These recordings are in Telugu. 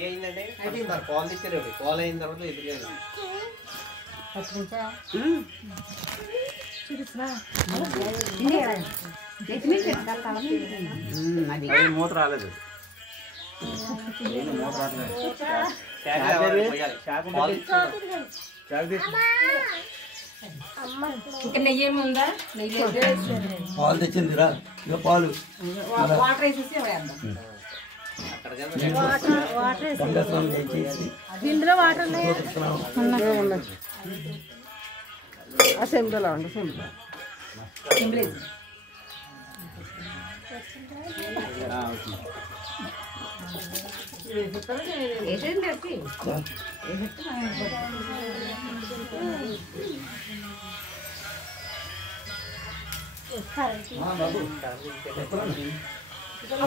ఏంటంటే పాలు తెచ్చారు పాలు అయిన తర్వాత ఎదురు మూత రాలేదు ఇంకా నెయ్యి ఏముందా? పాలు తెచ్చిందిరా ఇక పాలు వాటర్ వేసేసి దీంట్లో వాటర్ ఉన్నాయా? సెంబ్లో ఉండు సెంబ్లో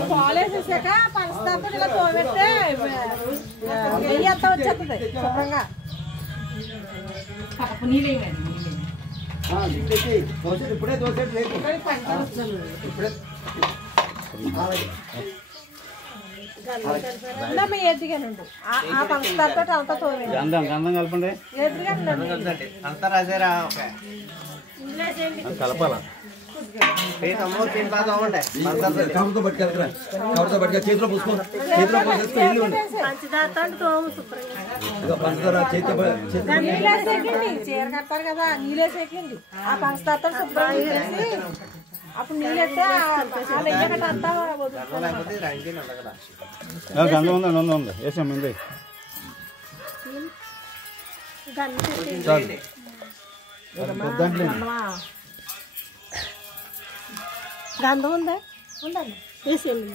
పాలు వేసేసాక పంచదారతో ఇలా తోమెడితే నెయ్యి అంతా వచ్చేస్తుంది శుభ్రంగా. ఇప్పుడే దోసేది లేదు ఇప్పుడే ఎద్దుగానుండు ఆ పంచదారతో అంతా తోమెడి గంధం కలపండి అంతా రాసారా కలపాల కవర్తో పట్టుకెళ్ళరా కవర్తో పట్టుకెళ్ళి చేతిలో పూసుకో చేతిలో పోసేసుకో ఇల్లు పంచదారతో తోము శుభ్రంగా. ఇక పంచదార చేతితో నీళ్ళు వేసేకండి చీర కట్టారు కదా నీళ్ళు వేసేకండి ఆ పంచదారతో శుభ్రంగా వేసి అప్పుడు నీళ్ళు వేస్తే నెయ్యకట్ట అంతా గంధం ఉంది వేసాం ముందే గంధం ఉందా? ఉందండి వేసేయండి.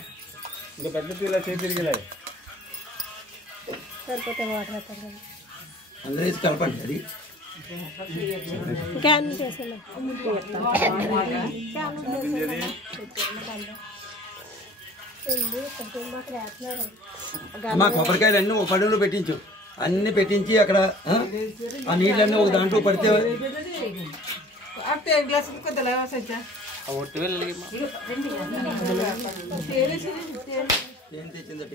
ఇంకా పెద్ద పిల్ల చేతిరిగిలే సరిపోతే వాటర్ వేస్తాం కదా అందరూ వేసి కలపండి అది ఇంకా అన్ని చేసేయండి. మా కొబ్బరికాయలు అన్నీ ఒక పడులో పెట్టించు అన్ని పెట్టించి అక్కడ ఆ నీళ్ళన్నీ ఒక దాంట్లో పడితే ఏం తెచ్చిందట